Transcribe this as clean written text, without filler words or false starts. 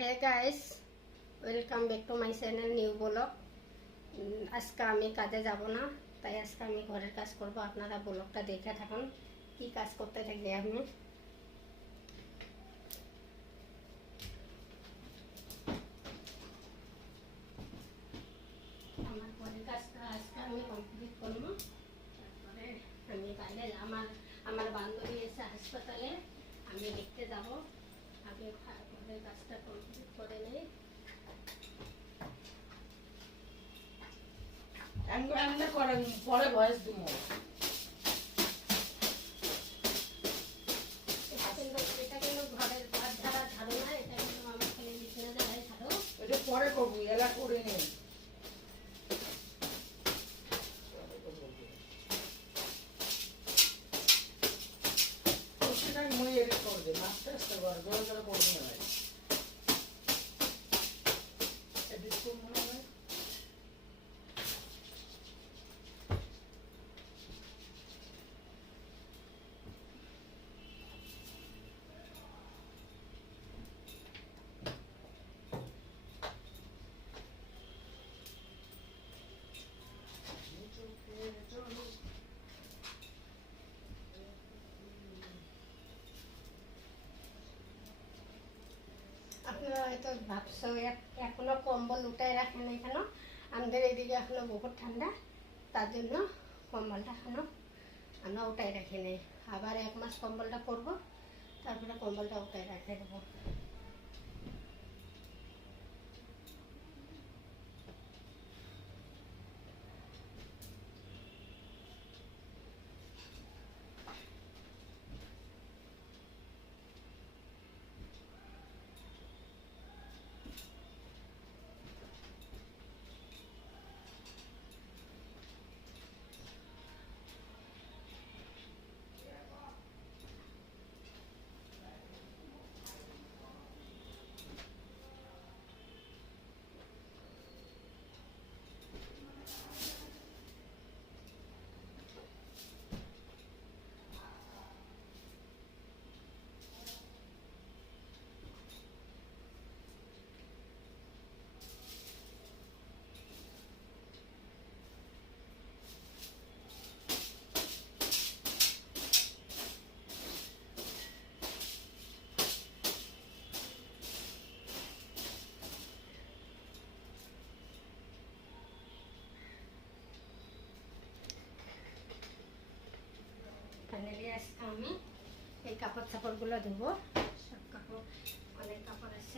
Hey guys, welcome back to my channel new blog. আজকে আমি কাজে যাব না, তাই আজকে আমি ঘরের কাজ করব। আপনারা ব্লগটা দেখে থাকুন কি কাজ করতে থাকি আমি। আমার ঘরের কাজটা আজকে আমি কমপ্লিট করব। তারপরে আমি বাইরে আমার বান্ধবী এসে হাসপাতালে, আমি দেখতে যাব। আমি ঘরের কাজটা কমপ্লিট করে নেই। পরে ভয়েস দিব। এটা কিন্তু ঘরের ঘর ঝাড়া ঝাড়ু না, এটা কিন্তু আমার ছেলে বিছানা ঝাড়াই ঝাড়ু। এটা পরে করবো, এলা করে নেই। মই এটা করবে, মাছটা আসতে পারে, গরম করে করবে না ভাই। এডিট করবো না ভাই। আপনারা হয়তো ভাবছো এখনো কম্বল উঠায় রাখেন না কেন। আমাদের এদিকে এখনো বহুত ঠান্ডা, তার জন্য কম্বলটা এখনো আমরা উঠায় রাখি নাই। আবার 1 মাস কম্বলটা করবো, তারপরে কম্বলটা উঠায় রেখে দেবো। ফাইনালি আজকে আমি এই কাপড় চাপড়গুলো ধুবো। সব কাপড়, অনেক কাপড় আছে।